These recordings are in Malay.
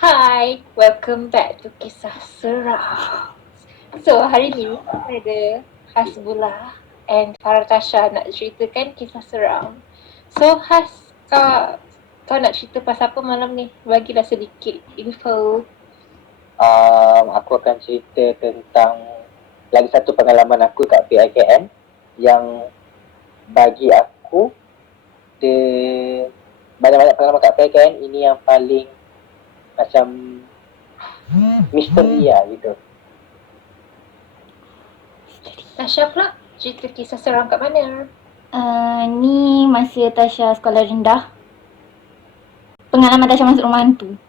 Hi, welcome back to Kisah Seram. So, hari ni ada Hasbullah and Fartasha nak ceritakan kisah seram. So, kau nak cerita pasal apa malam ni? Bagilah sedikit info. Aku akan cerita tentang lagi satu pengalaman aku kat PIKN yang bagi aku banyak-banyak pengalaman kat PIKN ini yang paling macam misteri lah gitu. Tasha pula, cerita kisah seram kat mana? Ni masa Tasha sekolah rendah. Pengalaman Tasha masuk rumah hantu.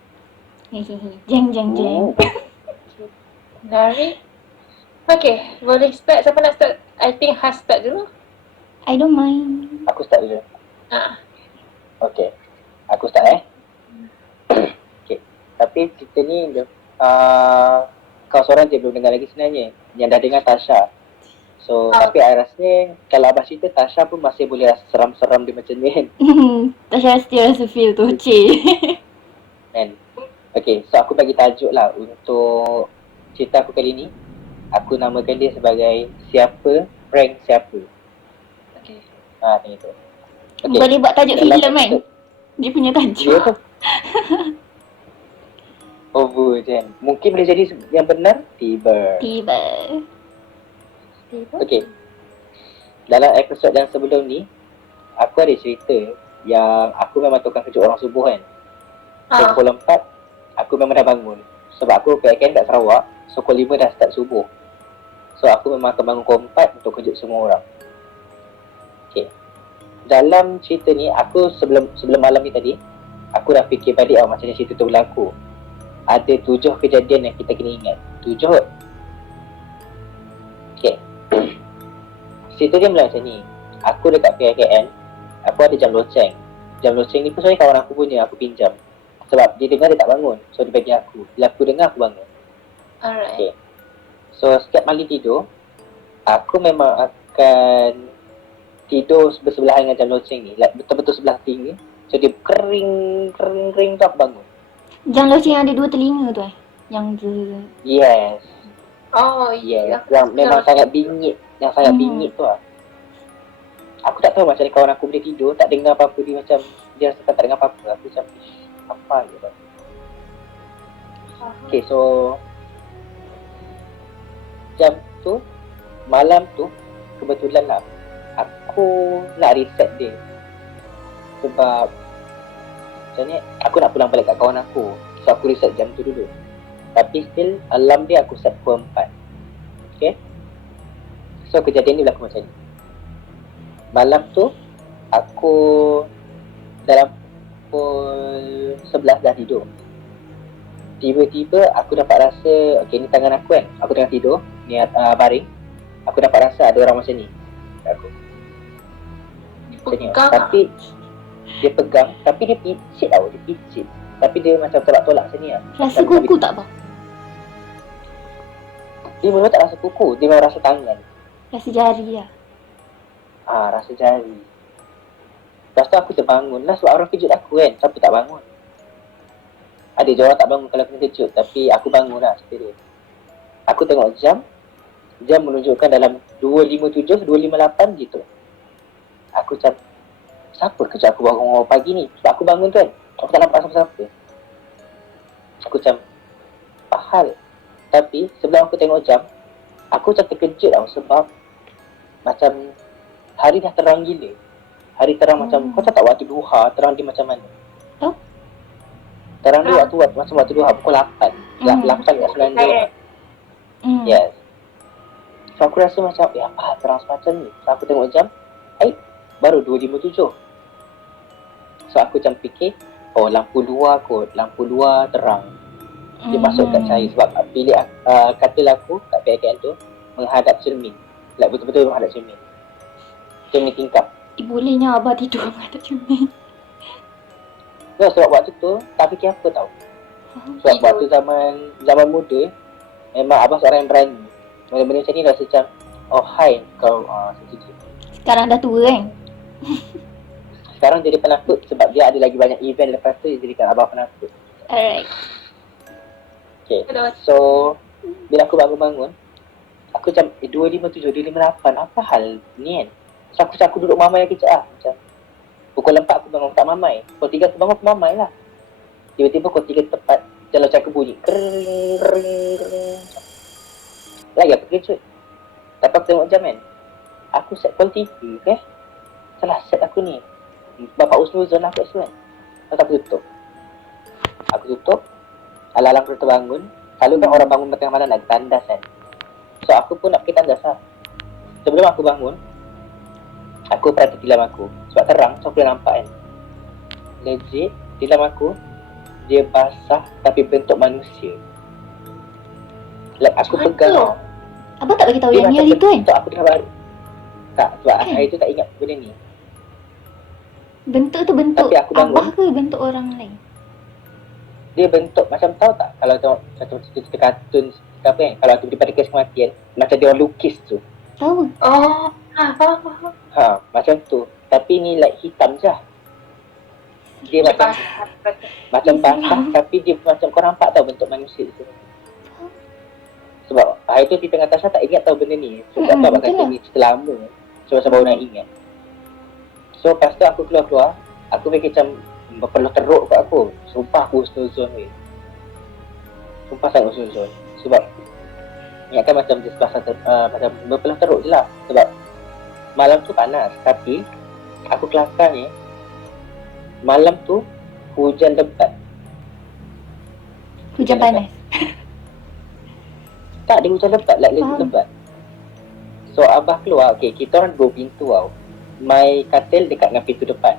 Jeng. Menarik. Okay, boleh start. Siapa nak start? I think Has start dulu. I don't mind. Aku start dulu. Okay, aku start Okay, tapi cerita ni kau seorang je belum dengar lagi sebenarnya. Yang dah dengar Tasha. So, tapi I rasanya kalau abang cerita Tasha pun masih boleh rasa seram-seram dia macam ni kan. Tasha still rasa feel tu, cik. Kan? Okay, so aku bagi tajuk lah untuk cerita aku kali ni. Aku namakan dia sebagai Siapa Prank Siapa. Okay. Macam itu. Okay. Boleh buat tajuk filem kan? Dia punya tajuk. Dia tu over je kan. Mungkin boleh jadi yang benar tiba. Okay, dalam episod yang sebelum ni aku ada cerita yang aku memang tukang kejut orang subuh kan. So pukul 4 aku memang dah bangun. Sebab aku PIKN kat Sarawak. So pukul 5 dah start subuh. So aku memang akan bangun pukul 4 untuk kejut semua orang. Okay, dalam cerita ni aku sebelum malam ni tadi aku dah fikir balik macam mana cerita tu berlaku. Ada 7 kejadian yang kita kena ingat. 7. Okay, cerita dia mula macam ni. Aku dekat PIKN, aku ada jam loceng. Jam loceng ni pun sebenarnya kawan aku punya, aku pinjam. Sebab dia dengar dia tak bangun, so dia bagi aku. Bila aku dengar, aku bangun. Alright. Okay, so setiap malam tidur, aku memang akan tidur bersebelahan dengan jam loceng ni, like betul-betul sebelah telinga. So dia kering tu aku bangun. Jam loceng yang ada 2 telinga tu Yang tu. Yes. Oh yes. Yang memang sangat bingit. Yang sangat bingit tu lah. Aku tak tahu macam ni kawan aku boleh tidur tak dengar apa-apa. Dia macam dia rasa tak dengar apa-apa. Aku macam apa gitu. Okay, so jam tu, malam tu kebetulan lah aku nak reset dia. Sebab macam ni aku nak pulang balik kat kawan aku. So aku reset jam tu dulu. Tapi still alarm dia aku set pukul 4. Okay, so kejadian ni berlaku macam ni. Malam tu aku dalam pukul 11 dah tidur. Tiba-tiba aku dapat rasa, okay ni tangan aku kan, aku tengah tidur ni baring. Aku dapat rasa ada orang macam ni kat aku. Pegang. Tapi dia pegang, tapi dia picit tau, dia picit. Tapi dia macam tolak-tolak macam ni lah. Rasa kuku tak apa? Dia memang tak rasa kuku, dia memang rasa tangan. Rasa jari lah. Rasa jari. Lepas tu aku terbangun lah sebab orang kejut aku kan. Siapa tak bangun? Ada je orang tak bangun kalau kena kejut. Tapi aku bangun lah cerita dia. Aku tengok jam. Jam menunjukkan dalam 2.57, 2.58 gitu. Aku macam, siapa kejut aku bangun pagi ni? Sebab aku bangun tu kan, aku tak nampak siapa-siapa. Aku macam, apa hal? Tapi sebelum aku tengok jam, aku macam terkejut tau. Sebab macam hari dah terang gila. Hari terang macam, kau tak waktu duha, terang dia macam mana? Terang dia macam waktu duha, pukul 8. 8 ke 9 dia. Yes. So aku rasa macam, apa terang semacam ni? So aku tengok jam, baru 2.57. So aku macam fikir, lampu luar kot, lampu luar terang. Dia masuk kat cahaya sebab bilik katil aku kat PIKN tu menghadap cermin. Like betul-betul menghadap cermin. Cermin tingkap. Bolehnya abah tidur menghadap cermin. No, sebab waktu tu tak fikir apa tau. Sebab waktu zaman muda, memang abah seorang yang berani. Benda-benda macam ni rasa macam, hai kau, sedikit. Sekarang dah tua kan? Sekarang jadi penakut sebab dia ada lagi banyak event lepas tu, dia jadikan abah penakut. Alright. Okay. Betul. So, bila aku bangun-bangun, aku macam 257, 258, apa hal ni kan? So aku duduk mamai kejap lah. Macam pukul 4 aku bangun tak mamai. Pukul 3 aku bangun aku mamai lah. Tiba-tiba pukul 3 tepat jalan macam aku bunyi. Kering. Lagi aku kejut. Lepas aku tengok jam kan. Aku set pukul 3 ke? Salah set aku ni. Bapak Usnuzon aku kan. Lepas aku tutup. Alang-alang aku terbangun. Selalu kan orang bangun tengah malam nak tandas kan. So aku pun nak pergi tandas lah. Sebelum aku bangun, aku perhati tilam aku. Sebab terang, so aku dah nampak kan. Legit, tilam aku, dia basah tapi bentuk manusia. Like aku Macam pegang tu? tau. Abang tak bagi tahu Dia yang ni macam hari tu kan? bentuk aku dah baru. Tak, sebab Kan? hari tu tak ingat benda ni. Bentuk tu bentuk Tapi aku bangun. abah ke bentuk orang lain? Dia bentuk macam tahu tak kalau tengok satu cerita kartun apa kan, kalau tu daripada kes kematian macam dia orang lukis tu. Tahu. Oh, faham. Macam tu. Tapi ni like hitam je. Dia macam basah tapi dia macam kau nampak tau bentuk manusia tu. Sebab hari tu kita dengan Tasha tak ingat tahu benda ni. So tak tahu abang kata ni cerita lama. So macam baru nak ingat. So lepas tu aku keluar, aku fikir macam berpeluh teruk kat aku. Sumpah aku husnuzon weh. Sumpah sangat husnuzon. Sebab ingatkan macam dia macam berpeluh teruk je lah. Sebab malam tu panas. Tapi aku kelakarnya malam tu hujan lebat. Hujan panas. Tak, dia hujan lebat, legit lebat. So abah keluar, okay, kita orang 2 pintu tau. My katil dekat dengan pintu depan.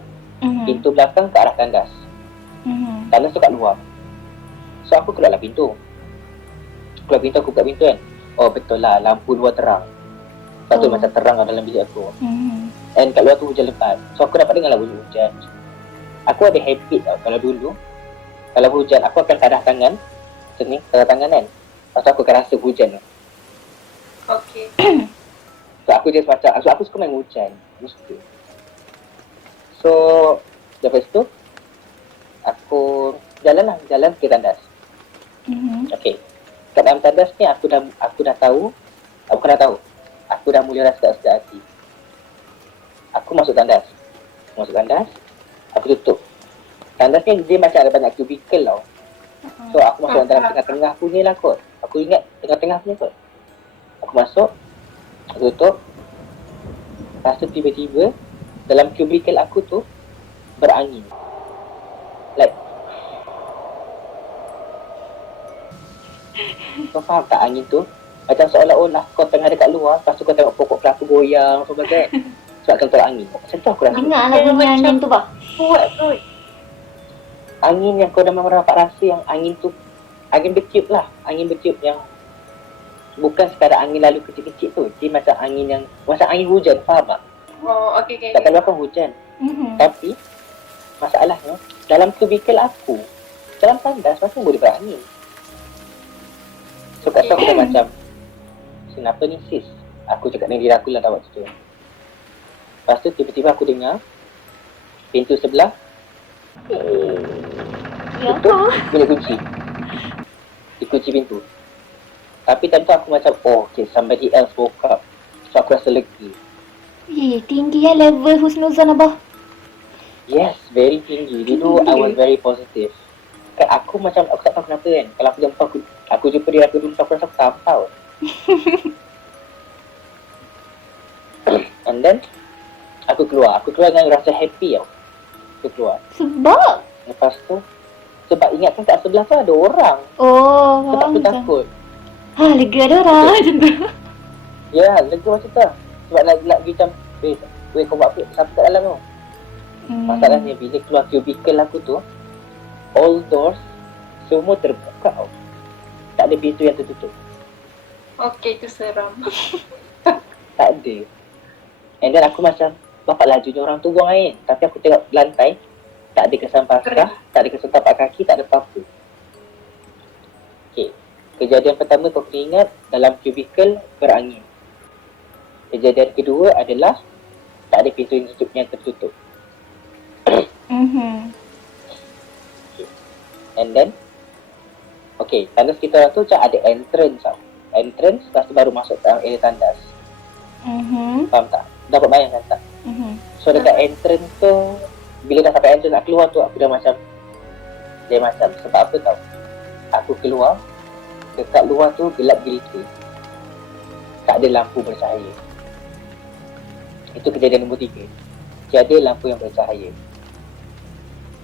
Pintu belakang ke arah tandas. Tandas tu kat luar. So aku keluar pintu. Aku buka pintu kan. Oh betul lah, lampu luar terang. Sebab tu macam terang lah dalam bilik aku. And kat luar tu hujan lebat. So aku dapat dengar lah bunyi hujan. Aku ada habit tau, kalau dulu kalau hujan, aku akan tadah tangan. Macam ni, tadah tangan kan. Lepas tu aku akan rasa hujan. Okay. So aku just macam, aku suka main hujan. Mesti. So lepas tu aku jalan ke tandas. Okay. Kat dalam tandas ni aku dah tahu. Aku dah mula rasa sedap hati. Aku masuk tandas. Aku tutup. Tandas ni dia macam ada banyak kubikel tau. So aku masuk dalam tengah-tengah punya lah kot. Aku ingat tengah-tengah punya kot. Aku masuk, aku tutup. Lepas tu tiba-tiba dalam kubikel aku tu berangin. Like, kau faham tak angin tu? Macam seolah-olah kau tengah dekat luar, lepas tu kau tengok pokok kelapa goyang semua kan. Sebab kau tolak angin. Macam tu aku rasa. Ingat lah bunyi angin tu bah. Kuat tu. Angin yang kau dah memang dapat rasa yang angin tu, angin bertiup lah. Angin bertiup yang bukan sekadar angin lalu kecil-kecil tu. Dia macam angin yang, macam angin hujan, faham tak? Oh, okay. Tak kalau kan hujan. Tapi masalahnya dalam kubikel aku, dalam tandas macam boleh berangin. So kat tu aku dah macam, kenapa ni sis? Aku cakap dengan diri aku lah dah waktu tu. Lepas tu tiba-tiba aku dengar pintu sebelah tutup, bila kunci. Dikunci pintu. Tapi time tu aku macam, oh okay, somebody else woke up. So aku rasa lega. Tinggi ya level husnuzon abah. Yes, very tinggi. Dulu I was very positive. Kan aku macam, aku tak tahu kenapa kan. Kalau aku jumpa diri aku dulu, aku rasa aku tampau. And then aku keluar dengan rasa happy tau. Aku keluar. Sebab? Lepas tu, sebab ingatkan kat sebelah tu ada orang. Oh, Sebab aku takut. Lega ada orang macam tu. Ya, lega macam tu. Sebab nak pergi macam, weh kau buat apa? Siapa kat dalam tu? Masalahnya bila keluar kubikel aku tu, all doors semua terbuka tau. Tak ada pintu yang tertutup. Okay, tu seram. Tak ada. And then aku macam, bapak lajunya orang tu buang air. Tapi aku tengok lantai, tak ada kesan basah, tak ada kesan tapak kaki, tak ada apa-apa. Okay. Kejadian pertama kau kena ingat, dalam kubikel berangin. Kejadian kedua adalah, tak ada pintu yang tertutup. And then, Okay, tandas kita orang tu macam ada entrance tau. Entrance, lepas tu baru masuk dalam area tandas. Faham tak? Dapat bayangkan tak? So dekat entrance tu, bila dah sampai entrance nak keluar tu, aku dah macam sebab apa tau? Aku keluar, dekat luar tu gelap gilita. Tak ada lampu bercahaya. Itu kejadian nombor 3. Tiada lampu yang bercahaya.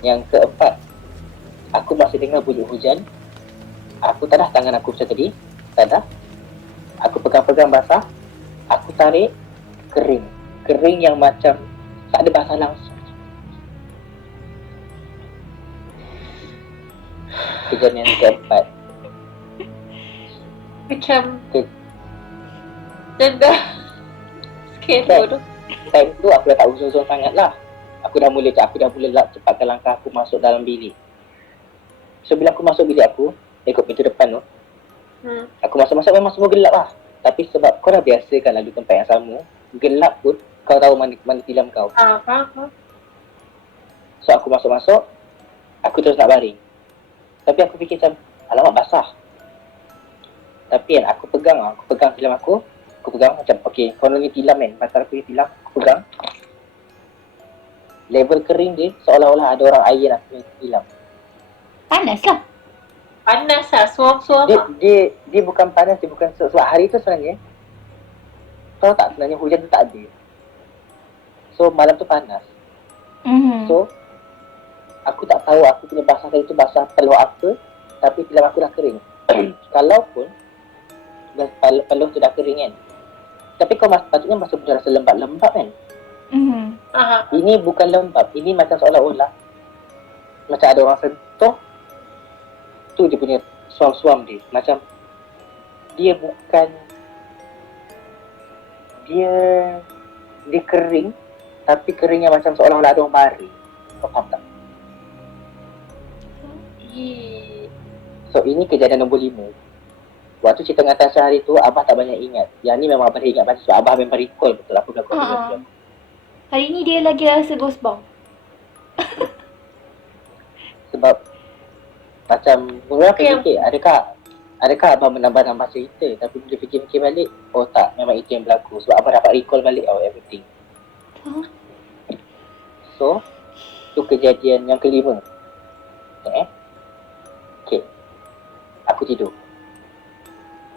Yang keempat, aku masih dengar bunyi hujan. Aku tadah tangan aku macam tadi. Tadah. Aku pegang-pegang basah. Aku tarik, kering. Kering yang macam tak ada basah langsung. Kejadian yang keempat. Macam dah scare tu. Time tu aku dah tak uzon-uzon sangat lah. Aku dah mula cepatkan langkah aku masuk dalam bilik. So bila aku masuk bilik aku, ikut pintu depan tu, aku masuk-masuk memang semua gelap lah. Tapi sebab kau dah biasa kan lalu tempat yang sama, gelap pun kau tahu mana tilam kau. Faham. So aku masuk-masuk, aku terus nak baring. Tapi aku fikir macam, alamak basah. Tapi kan aku pegang tilam aku pegang macam, okay, konon ni tilam kan, pasal aku ni tilam, aku pegang. Level kering dia seolah-olah ada orang air nak tilam. Panas lah. Panas lah, suam-suam. Dia bukan panas, dia bukan sebab hari tu sebenarnya. Tahu tak, sebenarnya hujan tu tak ada. So malam tu panas. So aku tak tahu aku punya basah tadi tu basah peluh apa, tapi tilam aku dah kering. Kalaupun peluh tu dah kering kan, tapi kau patutnya masih boleh rasa lembab-lembab kan. Ini bukan lembab, ini macam seolah-olah macam ada orang sentuh. Tu dia punya suam-suam dia. Macam dia bukan, dia kering, tapi keringnya macam seolah-olah ada orang baring. Kau faham tak? So ini kejadian nombor 5. Waktu cerita dengan Tasha hari tu, Abah tak banyak ingat. Yang ni memang Abah ingat pasal sebab Abah memang recall betul apa berlaku. Hari ni dia lagi rasa ghost bang. Sebab macam mula aku fikir, adakah Abah menambah-nambah cerita, tapi bila fikir-fikir balik, oh tak, memang itu yang berlaku. Sebab Abah dapat recall balik everything. So tu kejadian yang kelima. Okay, aku tidur.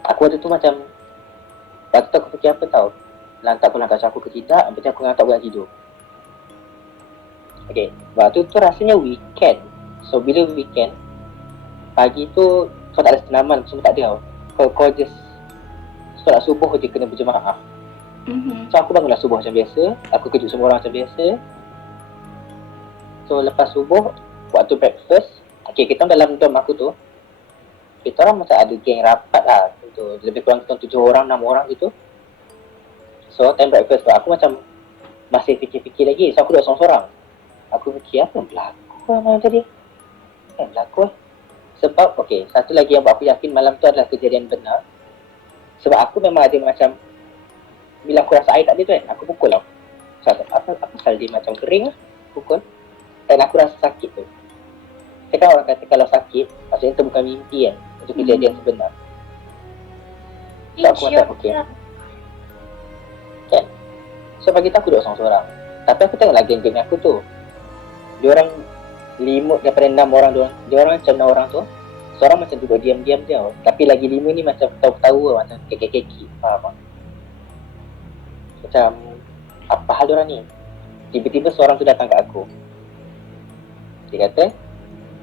Aku waktu tu macam, waktu tu aku fikir apa tau, lantak aku langkah aku ke tidak, macam aku lantak buat tidur. Okay, waktu tu rasanya weekend. So bila weekend, pagi tu kau tak ada senaman, semua tak ada tau. Kau just solat subuh je kena berjemaah. So aku bangunlah subuh macam biasa, aku kejut semua orang macam biasa. So lepas subuh, waktu breakfast, okay, kita dalam dorm aku tu, kita orang macam ada geng rapat lah gitu. Lebih kurang kita 7 orang, 6 orang gitu. So time breakfast tu aku macam masih fikir-fikir lagi. So aku duduk sorang-sorang. Aku fikir apa yang berlaku malam tadi. Berlaku. Sebab okay, satu lagi yang buat aku yakin malam tu adalah kejadian benar. Sebab aku memang ada macam, bila aku rasa air tak ada tu kan, aku pukul tau. So apa pasal dia macam kering lah, pukul. Dan aku rasa sakit tu. Kan orang kata kalau sakit, maksudnya itu bukan mimpi kan. Itu kejadian sebenar. So aku macam okay kan. So pagi tu aku duduk sorang-sorang. Tapi aku tengoklah geng-geng aku tu, diorang 5 daripada 6 orang, diorang macam 6 orang tu, seorang macam duduk diam-diam je. Tapi lagi 5 ni macam ketawa-ketawa, macam kekek-kekek. Faham tak? Macam apa hal diorang ni. Tiba-tiba seorang tu datang kat aku. Dia kata,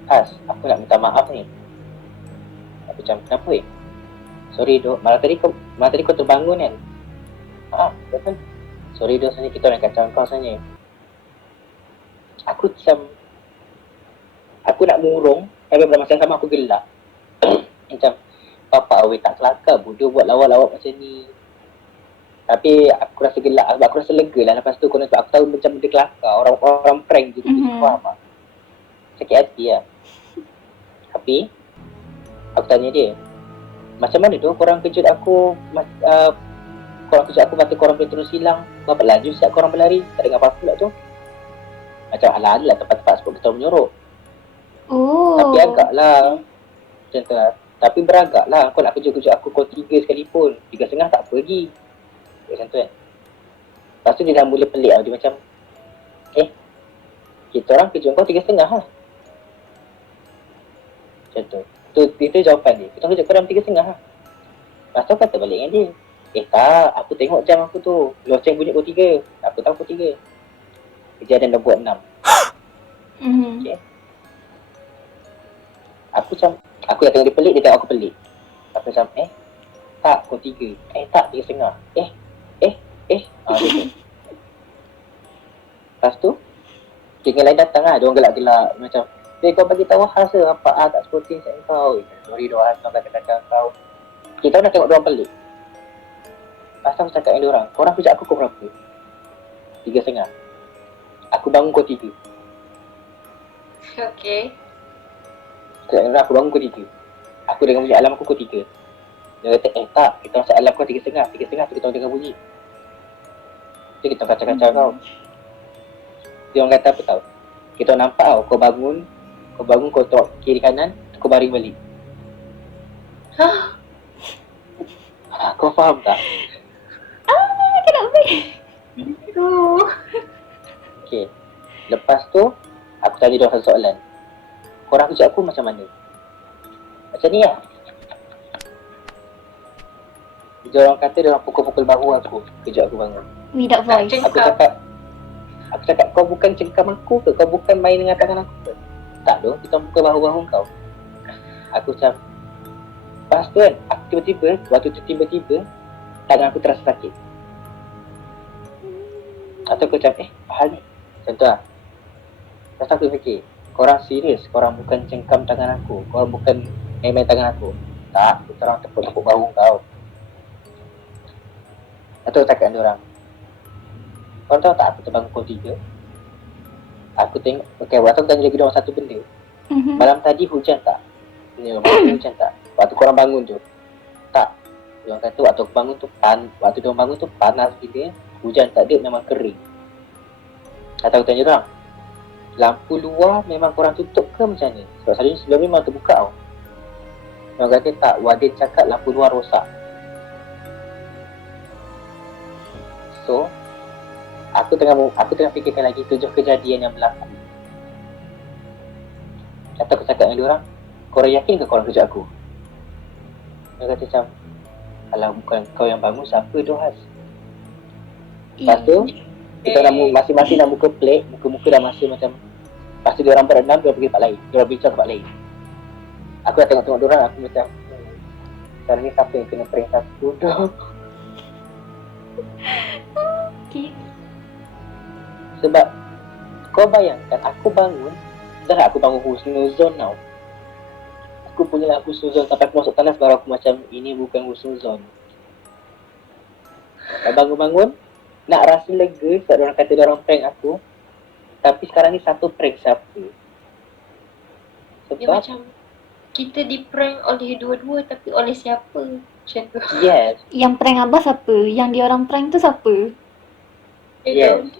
Has, aku nak minta maaf ni. Aku macam, kenapa Sorry dok, malam tadi kau terbangun kan? Betul. Sorry dok, sebenarnya kita orang kacau kau sebenarnya. Aku macam, aku nak murung, tapi pada masa yang sama aku gelak. Macam, papa awet tak kelakar, bodoh buat lawak-lawak macam ni. Tapi aku rasa gelak, sebab aku rasa lega lah. Lepas tu aku tahu macam benda kelakar, orang prank gitu. Faham tak? Sakit hati lah. Tapi aku tanya dia, macam mana tu korang kejut aku, masa korang boleh terus hilang. Berapa laju siap korang berlari, tak dengar apa-apa pula tu. Macam ala-ala lah tempat-tempat sebab kita menyorok. Tapi agak lah macam tu lah. Tapi beragak lah, kau nak kejut-kejut aku kau 3 sekalipun. 3.5 tak apa lagi. Macam tu kan. Lepas tu dia dah mula pelik lah. Dia macam, kita orang kejut kau 3.5 lah. Macam tu. Itu jawapan dia. Kita kejut kau dalam 3.5 lah. Lepas tu kata balik dengan dia. Tak, aku tengok jam aku tu. Loceng bunyi pukul 3. Aku tahu pukul 3. Kejadian dah buat 6. Okay. Aku dah tengok dia pelik, dia tengok aku pelik. Aku macam, tak, pukul 3. Tak, 3.5. Gitu. Lepas tu, geng lain datang lah. Diorang gelak-gelak macam, kau bagi tahu khas ke apa tak sporting saya kau. Sorry doang, kau kata-kata kau. Kita nak tengok diorang pelik. Lepas tu aku cakap dengan diorang, korang kejap aku pukul berapa? 3.5. Aku bangun pukul 3. Okay. Cakap dengan diorang, aku bangun pukul 3. Aku dengar bunyi alam aku pukul 3. Dia kata, tak, kita masuk alam kau 3.5. 3.5 tu kita orang dengar bunyi. Tu kita kacau-kacau kau. Dia orang kata apa tau? Kita nampak tau, kau bangun, kau tengok kiri kanan, kau baring balik. Kau faham tak? Kenapa? Okay. Lepas tu, aku tanya dia satu soalan. Korang kejut aku macam mana? Macam ni lah. Dia orang kata dia orang pukul-pukul bahu aku, kejut aku bangun. Without voice. Aku cakap, kau bukan cengkam aku ke? Kau bukan main dengan tangan aku ke? Tak dong, kita pukul bahu-bahu kau. Aku macam, lepas tu kan, waktu tu tiba-tiba, tangan aku terasa sakit. Atau aku macam, hal ni? Macam tu lah. Lepas tu aku fikir, korang serius, korang bukan cengkam tangan aku, korang bukan main-main tangan aku. Tak, kita orang tepuk-tepuk bahu kau. Atau aku cakap dengan diorang, korang tahu tak aku terbangun pukul 3? Aku tengok, waktu aku tanya lagi diorang satu benda. Malam tadi hujan tak? Malam tadi hujan tak? Waktu korang bangun tu? Tak. Diorang kata waktu aku bangun tu waktu diorang bangun tu panas gila, hujan tak ada, memang kering. Atau aku tanya diorang, lampu luar memang korang tutup ke macam ni? Sebab selalunya sebelum ni memang terbuka tau. Diorang kata tak, Wadid cakap lampu luar rosak. So, aku tengah fikirkan lagi 7 kejadian yang berlaku. Atau aku cakap dengan diorang, korang yakin ke korang kejut aku? Dia kata macam, kalau bukan kau yang bangun, siapa Dohas? Lepas tu, kita dah masing-masing dah muka pelik, muka-muka dah masih macam. Lepas tu diorang berenam, diorang pergi tempat lain. Diorang bincang tempat lain. Aku dah tengok-tengok diorang, aku macam, sekarang ni siapa yang kena prank satu tu? Okay. Sebab kau bayangkan aku bangun, dah aku bangun husnuzon tau. Aku punya lah husnuzon sampai aku masuk tandas baru aku macam ini bukan husnuzon. Dah bangun-bangun, nak rasa lega sebab orang kata orang prank aku. Tapi sekarang ni satu prank siapa? Dia macam kita di prank oleh dua-dua tapi oleh siapa? Macam tu. Yes. Yang prank Abah siapa? Yang dia orang prank tu siapa? Yes.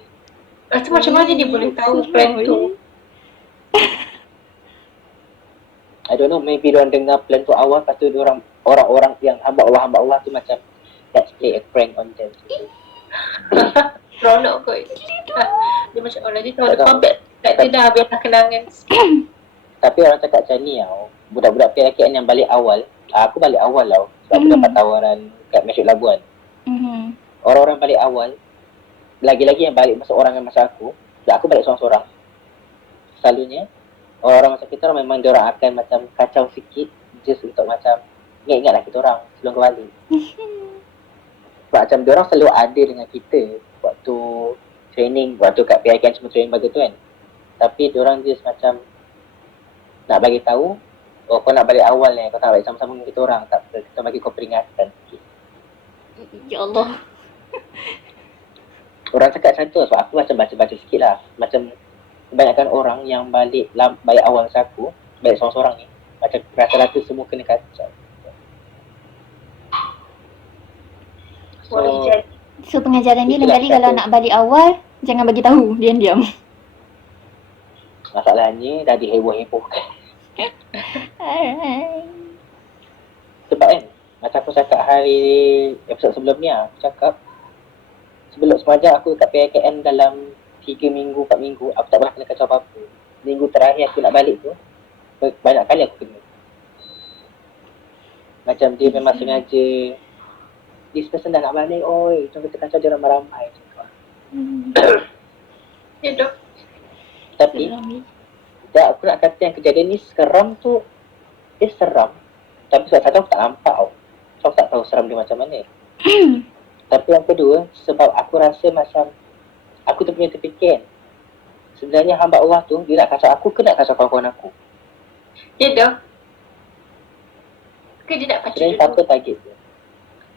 Rasa macam mana dia boleh tahu prank tu? I don't know, maybe diorang dengar plan tu awal, lepas tu orang-orang yang hamba Allah tu macam let's play a prank on them. Seronok kot. Dia macam orang dia tahu depan beg dia dah biar kenangan. Tapi orang cakap macam ni tau, budak-budak PLKN yang balik awal, aku balik awal tau, sebab aku dapat tawaran kat Mesut Labuan. Orang-orang balik awal, lagi-lagi yang balik masuk orang yang masa aku balik seorang-seorang. Selalunya orang-orang macam kita orang memang diorang akan macam kacau sikit just untuk macam ingat-ingatlah kita orang sebelum kembali. Sebab macam diorang selalu ada dengan kita waktu training, waktu kat PIKN semua training bagi tu kan. Tapi diorang just macam nak bagi tahu, oh kau nak balik awal ni, kau tak balik sama-sama dengan kita orang, tak apa, kita bagi kau peringatan sikit. Ya Allah. Orang cakap macam tu, sebab aku macam baca-baca sikit lah. Macam kebanyakan orang yang balik awal macam aku, balik seorang-seorang ni, macam rata-rata semua kena kacau. So pengajaran dia lain kali kalau nak balik awal, jangan bagi tahu, diam-diam. Masalahnya dah diheboh-hebohkan. Alright. Macam aku cakap hari episod sebelum ni lah, aku cakap sebelum semajang aku kat PKN dalam 3 minggu, 4 minggu, aku tak pernah kena kacau apa-apa. Minggu terakhir aku nak balik tu, banyak kali aku kena. Macam dia memang sengaja, this person dah nak balik, oi, jom kita kacau dia ramai-ramai. Ya dok. Tapi, Seram ni. tak, aku nak kata yang kejadian ni seram tu, dia seram. Tapi sebab satu aku tak nampak tau. So aku tak tahu seram dia macam mana. Tapi yang kedua, sebab aku rasa macam aku tu punya terfikir, sebenarnya hamba Allah tu, dia nak kacau aku ke nak kacau kawan-kawan aku? Ya dok. Ke dia nak kacau Sebenarnya dulu? siapa target dia?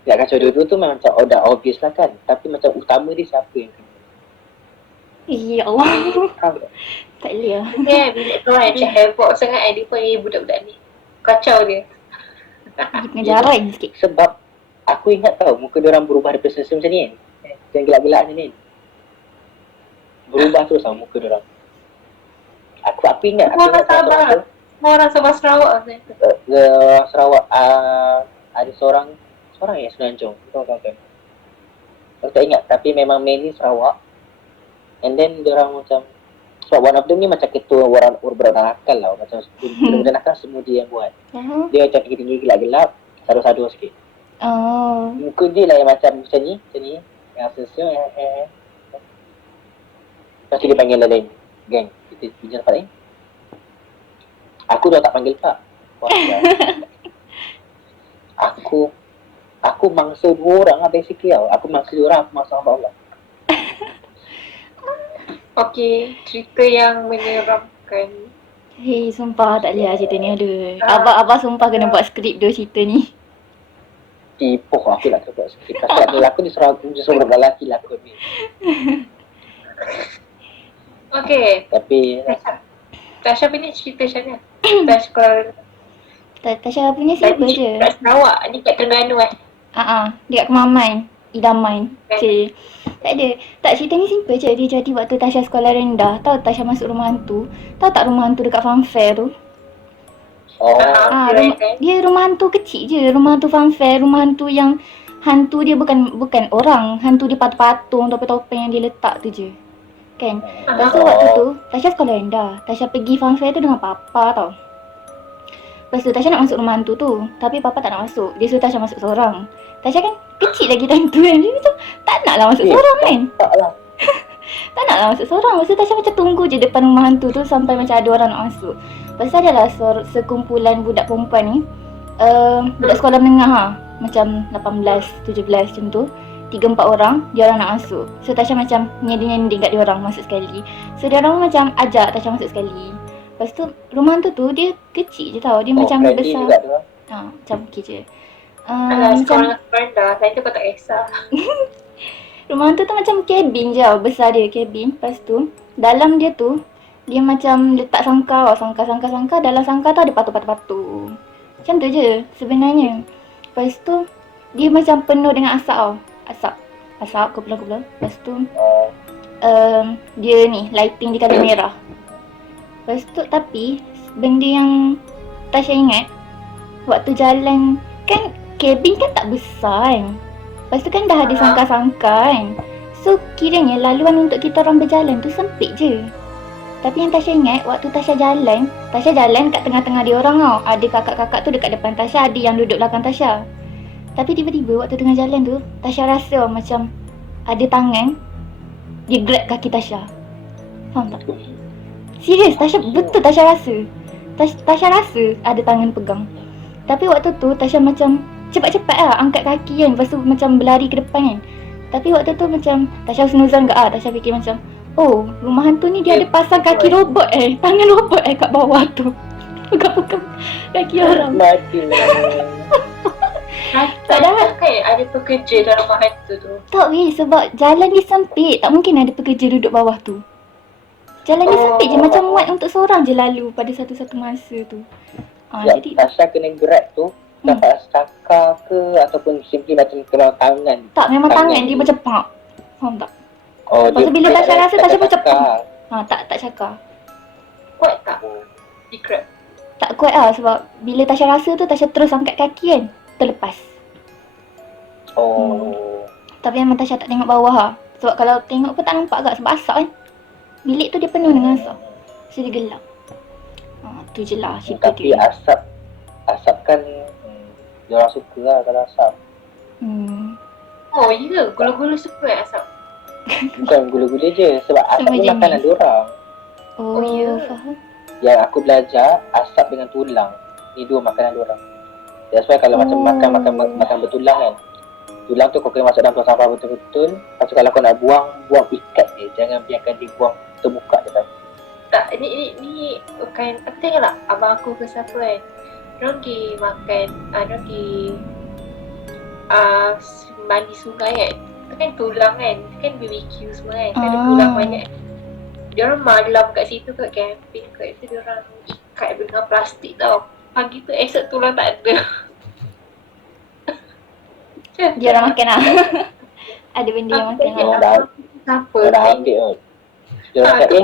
Dia nak kacau dua-dua tu memang macam dah obvious lah kan. Tapi macam utama dia siapa yang kena? Ya Allah. Faham tak? Tak boleh lah. Ya, bila kau macam havoc sangat dia panggil budak-budak ni. Kacau dia. Pergi pengajaran sikit. Sebab aku ingat tau muka dia orang berubah daripada selesa macam ni kan. Yang gelap-gelap macam ni. Berubah terus tau muka dia orang. Aku ingat. Semua orang Sabah. Semua orang Sabah Sarawak macam tu. Sarawak ada seorang yang Semenanjung. Kau tahu kan? Aku tak ingat. Tapi memang main ni Sarawak. And then dia orang macam, sebab one of them ni macam ketua orang nakal lah. Macam benda nakal semua dia yang buat. Dia macam tinggi-tinggi gelap-gelap, sadu-sadu sikit. Oh. Muka dia lah yang macam ni. Yang sesio, Lepas tu dia panggil lain. Gang, kita pinjam tempat lain. Aku dah tak panggil Pak. Wah, aku mangsa dua orang lah basically tau. Aku mangsa dua orang, aku mangsa hamba Allah. Okey, cerita yang menyeramkan. Hei, sumpah tak boleh lah cerita ni. Aduh. Abang sumpah kena buat skrip dia cerita ni. Tipu aku lah sebab skrip. Pasal aku lakon dia suruh lelaki lakon ni. Okey, Tapi Tasha punya cerita macam mana? Tasha kalau Tasha punya simple je. kat Sarawak, ni kat Terengganu Dia kat Kemaman. Idaman. Okay. Tak ada. Tak, cerita ni simple je. Dia jadi waktu Tasha sekolah rendah. Tahu Tasha masuk rumah hantu? Tahu tak rumah hantu dekat funfair tu? Dia rumah hantu kecil je. Rumah hantu funfair. Rumah hantu yang hantu dia bukan orang. Hantu dia patung-patung, topeng-topeng yang dia letak tu je. Kan? Lepas tu waktu tu, Tasha sekolah rendah. Tasha pergi funfair tu dengan papa tau. Lepas tu Tasha nak masuk rumah hantu tu. Tapi papa tak nak masuk. Dia suruh Tasha masuk seorang. Tasha kan kecil lagi time tu kan. Dia macam tak nak lah masuk seorang kan. Tak nak lah masuk seorang. Lepas tu Tasha macam tunggu je depan rumah hantu tu sampai macam ada orang nak masuk. Lepas tu adalah sekumpulan budak perempuan ni. Budak sekolah menengah lah. Macam 18, 17 macam tu. 3-4 orang, dia orang nak masuk. So Tasha macam nyending-nyending kat dia orang masuk sekali. So dia orang macam ajak Tasha masuk sekali. Lepas tu rumah hantu tu dia kecil je tau. Dia macam besar. Macam okey je. sekolah rendah, saya tu kau tak kisah. Rumah hantu tu macam kabin je tau. Besar dia kabin. Lepas tu dalam dia tu dia macam letak sangkar. Sangkar. Dalam sangkar tu ada patung-patung. Macam tu je sebenarnya. Lepas tu dia macam penuh dengan asap tau. Asap kumpulan-kumpulan. Lepas tu dia ni lighting di colour merah. Lepas tu tapi benda yang Tasha ingat waktu jalan kan kabin kan tak besar kan. Lepas tu kan dah ada sangkar-sangkar kan. So kiranya laluan untuk kita orang berjalan tu sempit je. Tapi yang Tasha ingat waktu Tasha jalan kat tengah-tengah dia orang tau. Ada kakak-kakak tu dekat depan Tasha, ada yang duduk belakang Tasha. Tapi tiba-tiba waktu tengah jalan tu Tasha rasa macam ada tangan dia grab kaki Tasha. Faham tak? Serius, betul Tasha rasa. Tasha rasa ada tangan pegang. Tapi waktu tu Tasha macam cepat-cepat lah angkat kaki kan. Lepas tu macam berlari ke depan kan. Tapi waktu tu macam Tasha husnuzon ke Tasha fikir macam, oh rumah hantu ni dia ada pasang kaki robot tangan robot kat bawah tu. Pegang-pegang kaki orang. Matilah. Padahal kan ada pekerja dalam rumah hantu tu. Tak weh, sebab jalan dia sempit. Tak mungkin ada pekerja duduk bawah tu. Jalan dia sempit je, macam muat untuk seorang je lalu pada satu-satu masa tu. Jadi Tasha kena grab tu dapat stakar ke ataupun simply macam kena tangan? Tak, memang tangan dia macam pak. Faham tak? Oh, lepas tu bila Tasha rasa Tasha macam tak cakar. Kuat tak? Di grab. Tak kuat lah sebab bila Tasha rasa tu Tasha terus angkat kaki kan, terlepas. Oh. Tapi memang Tasha tak tengok bawah lah. Sebab kalau tengok pun tak nampak agak sebab asap kan. Bilik tu dia penuh dengan asap. So dia gelap. Tu je lah cerita Tapi dia. asap kan dia orang suka lah kalau asap. Oh, ya ke? Gula-gula suka asap? Bukan gula-gula je, sebab asap Semua ni jenis. makanan dia orang. Oh, ya. faham. Yang aku belajar, asap dengan tulang. Ni dua makanan dia orang. That's why kalau macam makan bertulang kan. Tulang tu kau kena masuk dalam tong sampah betul-betul. Lepas tu kalau kau nak buang ikat dia. Jangan biarkan dia buang terbuka je kan. Tak, ni bukan, aku tengok lah abang aku ke siapa kan. Diorang pergi makan, diorang pergi mandi sungai kan. Itu kan tulang kan, itu kan BBQ semua kan. Kan ada tulang banyak. Diorang malam kat situ kat camping kat situ diorang ikat dengan plastik tau. Pagi tu esok tulang tak ada. Dia orang makan lah. Ada benda yang makan lah. Siapa? Dia dah ambil kot. Dia orang kata,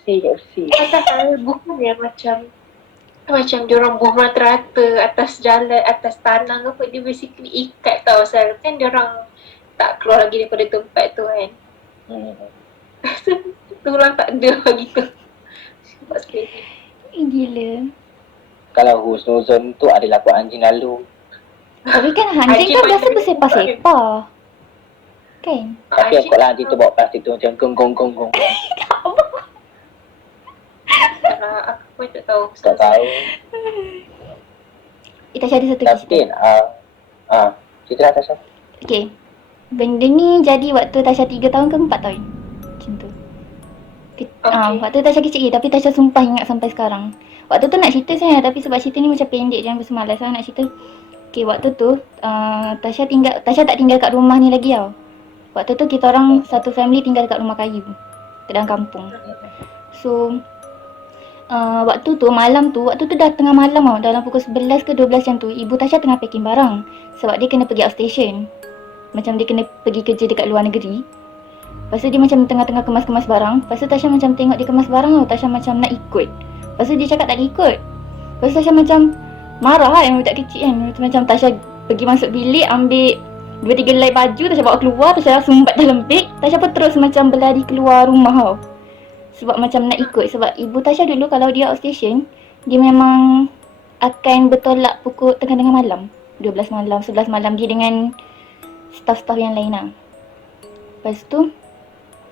KFC. Pasal bukan yang macam diorang buang rata-rata atas jalan, atas tanah ke apa. Dia basically ikat tau. Pasal kan diorang tak keluar lagi daripada tempat tu kan. Tulang tak ada lagi tu. Sebab sekali. Gila. Kalau husnuzon tu adalah buat anjing lalu. Tapi kan anjing kan biasa bersepah-sepah. Kan? Tapi yang kot lah anjing tu bawa plastik tu macam gong. Aku pun tak tahu. Tak tahu. Tasha ada satu Tapi kisah. cerita lah Tasha. Okay. Benda ni jadi waktu Tasha 3 tahun ke 4 tahun. Macam tu. Waktu Tasha kecil tapi Tasha sumpah ingat sampai sekarang. Waktu tu nak cerita saya tapi sebab cerita ni macam pendek jangan bersemalas lah nak cerita. Okay, waktu tu Tasha tak tinggal kat rumah ni lagi tau. Waktu tu kita orang satu family tinggal kat rumah kayu kat dalam kampung. So waktu tu dah tengah malam tau, dalam pukul 11 ke 12 macam tu. Ibu Tasha tengah packing barang sebab dia kena pergi outstation. Macam dia kena pergi kerja dekat luar negeri. Lepas tu dia macam tengah-tengah kemas-kemas barang. Lepas tu Tasha macam tengok dia kemas barang tau. Tasha macam nak ikut. Lepas tu dia cakap tak nak ikut. Lepas tu Tasha macam marah lah yang budak kecil kan. Macam Tasha pergi masuk bilik, ambil 2-3 helai baju, Tasha bawa keluar, Tasha sumbat dalam beg. Tasha pun terus macam berlari keluar rumah tau. Sebab macam nak ikut. Sebab ibu Tasha dulu kalau dia outstation, dia memang akan bertolak pukul tengah-tengah malam, 12 malam, 11 malam, dia dengan staff-staff yang lain lah. Lepas tu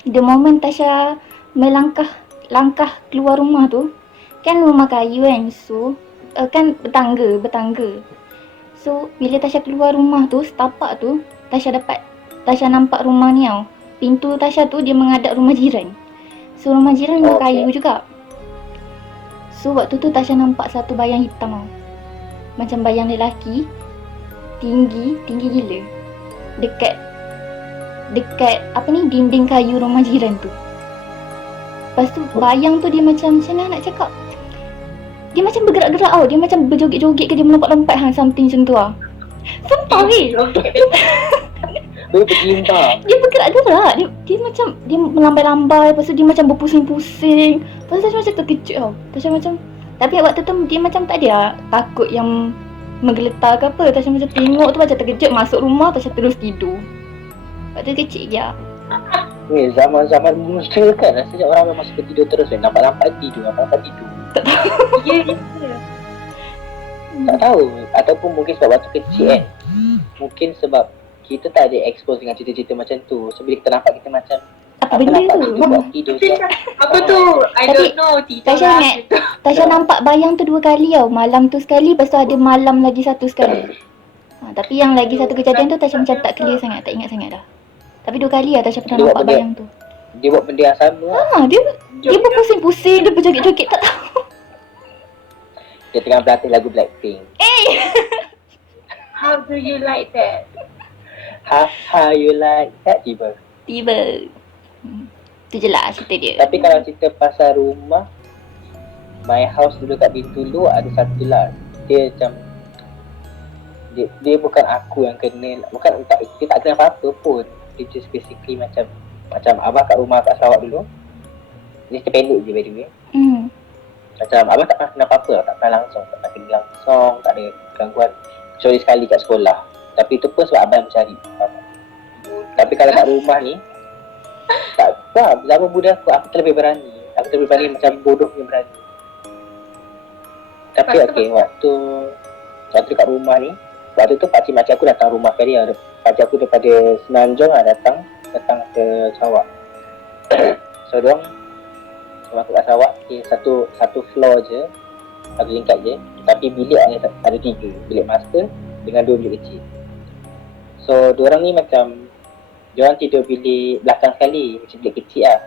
the moment Tasha langkah keluar rumah tu, kan rumah kayu kan, so kan bertangga. So bila Tasha keluar rumah tu, setapak tu, Tasha nampak rumah ni tau. Pintu Tasha tu dia menghadap rumah jiran. So rumah jiran rumah kayu juga. So waktu tu Tasha nampak satu bayang hitam tau. Macam bayang lelaki, tinggi gila. Dekat apa ni, dinding kayu rumah jiran tu. Lepas tu bayang tu dia macam mana nak cakap, dia macam bergerak-gerak tau. Dia macam berjoget-joget ke, dia melompat-lompat something macam tu lah. Sumpah weh. Dia bergelimbar. Dia bergerak-gerak. Dia macam, dia melambai-lambai. Lepas tu dia macam berpusing-pusing. Lepas tu Tasha macam terkejut tau. Tasha macam, tapi waktu tu dia macam tak ada lah takut yang menggeletar ke apa. Tasha macam tengok tu macam terkejut, masuk rumah Tasha terus tidur. Waktu kecil je. Ni zaman-zaman muda kan, rasanya orang memang suka tidur terus kan. Nampak-nampak tidur. Ya. Tak tahu. Ataupun mungkin sebab waktu kecil kan. Mungkin sebab kita tak ada expose dengan cerita-cerita macam tu. So bila kita nampak, kita macam Apa benda tu? Tidur Apa tu? I don't know. Tasha ingat, Tasha nampak bayang tu 2 kali tau. Malam tu sekali, lepas tu ada malam lagi satu sekali. Tapi yang lagi satu kejadian tu Tasha macam tak clear sangat, tak ingat sangat dah. Tapi 2 kali lah Tasha pernah nampak bayang tu. Dia buat benda yang sama. Dia berpusing-pusing, dia berjoget-joget, tak tahu. Dia tengah berlatih lagu Blackpink. How do you like that? How you like that, Tiba? Tu je lah cerita dia. Tapi kalau cerita pasal rumah, my house dulu kat Bintulu ada satu lah. Dia macam dia bukan aku yang kena, dia tak kena apa-apa pun. Dia just basically macam abang kat rumah kat Sarawak dulu. Ni cerita pendek je by the way. Macam abang tak pernah kena apa-apa, tak pernah langsung, tak ada gangguan. Kecuali sekali kat sekolah. Tapi itu pun sebab abang mencari. Tapi kalau kat rumah ni, tak wah, zaman muda aku terlebih berani. Aku terlebih berani macam bodohnya berani. Tapi okey, waktu kat rumah ni, waktu tu pakcik-makcik aku datang rumah kali. Pakcik aku daripada Semenanjung datang ke Sarawak. So diorang masuk kat Sarawak, satu floor je, satu tingkat je. Tapi bilik ada 3, bilik master dengan 2 bilik kecil. So diorang ni macam diorang tidur bilik belakang sekali, macam bilik kecil lah.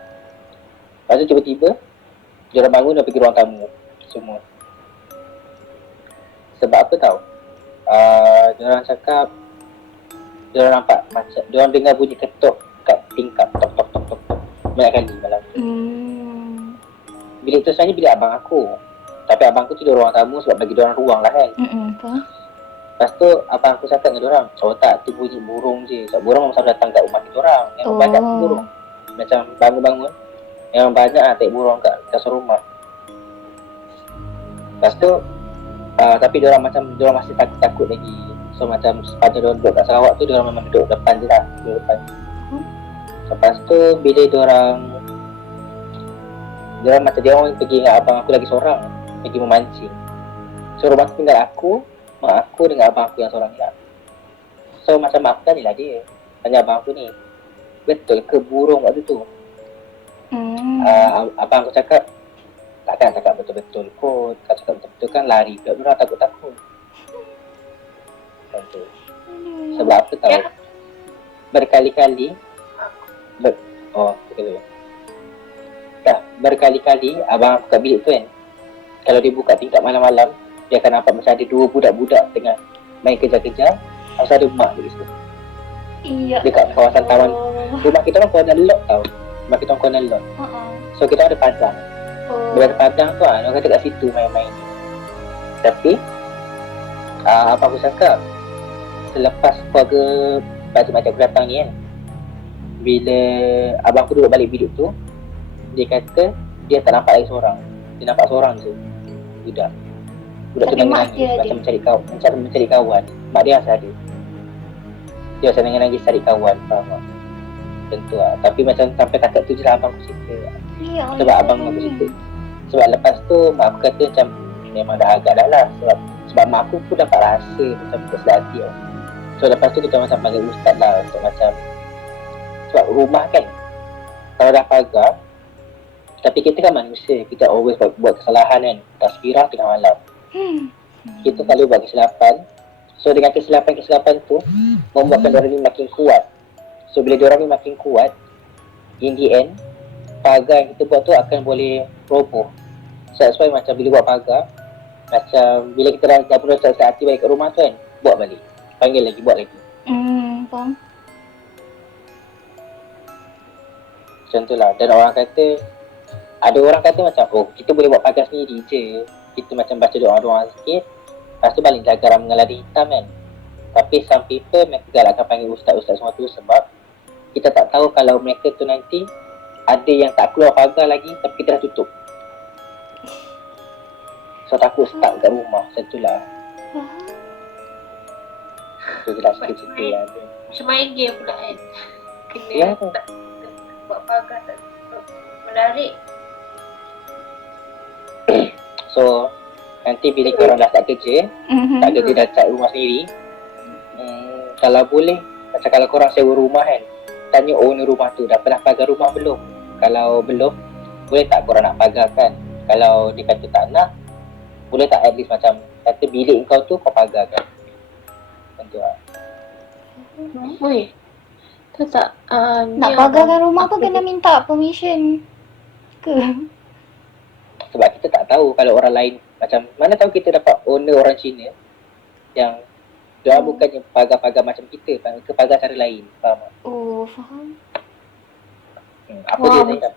Lepas tu tiba-tiba diorang bangun dan pergi ruang tamu semua. Sebab apa tau? Diorang cakap diorang nampak macam diorang dengar bunyi ketuk kat tingkap, tok tok tok tok tok banyak kali malam tu. Bilik tu sebenarnya bilik abang aku. Tapi abang aku tidur ruang tamu sebab bagi diorang ruang lah kan. Lepas tu abang aku cakap dengan diorang, tak, tu bunyi burung je. Sebab burung memang selalu datang kat rumah kita orang. Yang banyak burung. Macam bangun-bangun, yang banyak lah tarik burung kat kasur rumah. Lepas tu, tapi diorang masih takut lagi. So macam sepanjang diorang duduk kat Sarawak tu, diorang memang duduk depan je lah. Duduk depan. Lepas tu, bila diorang macam diorang pergi dengan abang aku lagi seorang. Pergi memancing. So rumah tu tinggal aku, mak aku dengan abang aku yang seorang ni lah. So macam mak aku tanya lah dia, tanya abang aku ni, betul ke burung waktu tu? Abang aku cakap, takkan cakap betul-betul kot. Kalau cakap betul-betul kan lari pula diorang takut-takut. Macam tu. Sebab apa tahu? Berkali-kali berkali-kali abang aku kat bilik tu kan, kalau dia buka tingkap malam-malam, dia akan nampak macam ada 2 budak-budak tengah main kejar-kejar. Asal ada mak di situ. Iya. Dekat kawasan taman. Rumah kita orang corner lot tau. Rumah kita orang corner lot. So kita ada padang. Bila ada padang tu orang kata kat situ main-main. Tapi apa aku cakap, selepas keluarga pakcik-makcik aku datang ni kan, bila abang aku duduk balik bilik tu, dia kata dia tak nampak lagi seorang. Dia nampak seorang je, budak tu nangis macam mencari kawan. Mak dia asal ada. Dia macam nangis cari kawan, faham tak? Tentu lah. Tapi macam sampai takat tu je lah abang aku cerita. Sebab abang aku cerita. Sebab lepas tu mak aku kata macam memang dah agak dah lah. Sebab mak aku pun dapat rasa macam tersedar hati tau. So lepas tu kita macam panggil ustaz lah untuk macam, sebab rumah kan kalau dah pagar, tapi kita kan manusia, kita always buat kesalahan kan. Tasbirah tengah malam, kita selalu buat kesilapan. So dengan kesilapan tu membuatkan diorang ni makin kuat. So bila diorang ni makin kuat, in the end pagar yang kita buat tu akan boleh roboh. So that's why macam bila buat pagar, macam bila kita dah pun dah hati balik kat rumah tu kan, buat balik, panggil lagi, buat lagi. Faham. Macam tu lah. Dan ada orang kata macam, kita boleh buat pagar sendiri je. Kita macam baca doa-doa sikit, lepas tu balik jaga dengan lada hitam kan. Tapi some people mereka galakkan panggil ustaz-ustaz semua tu sebab kita tak tahu kalau mereka tu nanti ada yang tak keluar pagar lagi tapi kita dah tutup. So takut stuck kat rumah. Macam tu lah. Tu je lah cerita-cerita yang ada. Macam main game pula kan. Kena Ya. tak buat pagar tak tutup. Menarik. So nanti bila korang dah start kerja, tak kerja dah cat rumah sendiri, kalau boleh, macam kalau korang sewa rumah kan, tanya owner rumah tu, dah pernah pagar rumah belum? Kalau belum, boleh tak korang nak pagarkan? Kalau dia kata tak nak, boleh tak at least macam kata bilik kau tu kau pagarkan? Macam tu lah. Weh, tahu tak? Nak pagarkan rumah tu kena minta permission ke? Sebab kita tak tahu kalau orang lain, macam mana tahu kita dapat owner orang Cina yang dia bukannya pagar-pagar macam kita, ke pagar cara lain, faham tak? Faham. Apa dia cakap?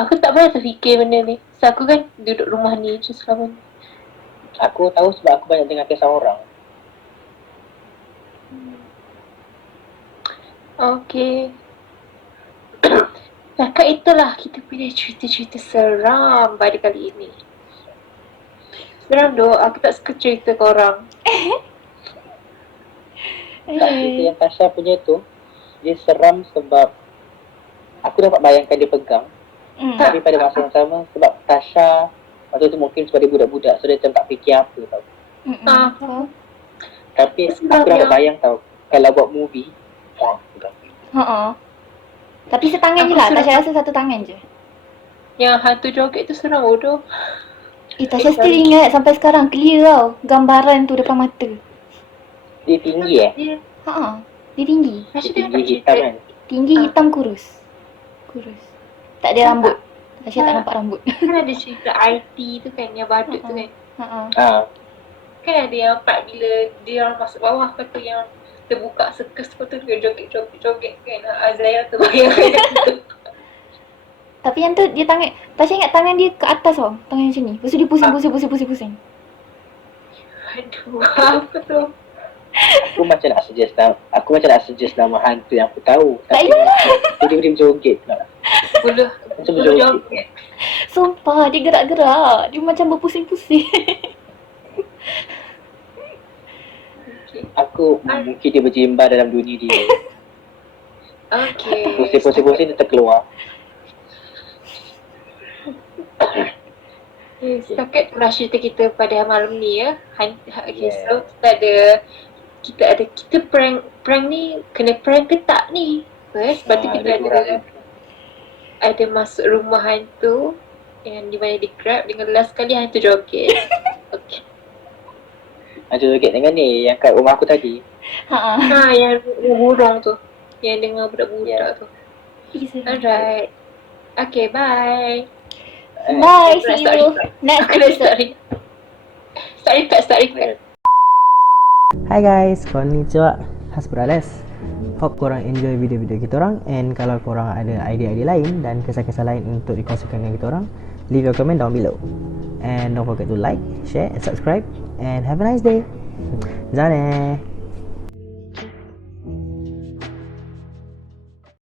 Aku tak pernah terfikir benda ni. So aku kan duduk rumah ni je selama ni. Aku tahu sebab aku banyak dengar kisah orang. Okay. Cakap itulah kita punya cerita-cerita seram pada kali ini. Seram doh, aku tak suka cerita ke orang. kat cerita yang Tasha punya tu, dia seram sebab aku dapat bayangkan dia pegang. Tapi pada masa yang sama, sebab Tasha waktu tu mungkin sebab dia budak-budak, so dia macam tak fikir apa tau. Tapi aku dapat bayang tau, kalau buat movie, pegang. Tapi setangan je lah, Tasha rasa satu tangan je. Yang hantu joget tu seram bodoh. Tasha still ingat sampai sekarang, clear tau gambaran tu depan mata. Dia tinggi Dia Dia tinggi. Tasha Dia dia tinggi hitam kan. Tinggi, hitam, kurus. Tak ada rambut. Tasha tak nampak rambut. kan ada cerita IT tu kan, yang badut tu kan. Kan ada yang part bila dia orang masuk bawah, lepas tu yang terbuka circus, lepas tu dia joget-joget kan. Azaya tu bayangkan tu. Tapi yang tu dia tangan, Tasha ingat tangan dia ke atas tau, tangan macam ni. Lepas tu dia pusing. Aduh, apa tu? Aku macam nak suggest nama hantu yang aku tahu. Tak Tapi dia joget pula. Bulu Macam joget. joget. Sumpah, dia gerak-gerak. Dia macam berpusing-pusing. Aku mungkin dia berjimbar dalam dunia dia. Okay. Pusing-pusing dia terkeluar. Setakat itulah cerita kita pada malam ni ya. Okay, Yeah. so kita prank ni kena prank ke tak ni? Lepas tu kita ada masuk rumah hantu yang di mana di grab dengan last kali hantu joget. Okay. Hantu joget dengan ni yang kat rumah aku tadi. Yang burung tu. Yang dengan budak-budak tu. Alright. Okay, bye. Bye, see you next episode. Start record. Hai guys, konnichiwa, Hasbro Ales. Hope korang enjoy video-video kita orang. And kalau korang ada idea-idea lain dan kisah-kisah lain untuk dikongsikan dengan kita orang, leave your comment down below. And don't forget to like, share and subscribe. And have a nice day. Zane.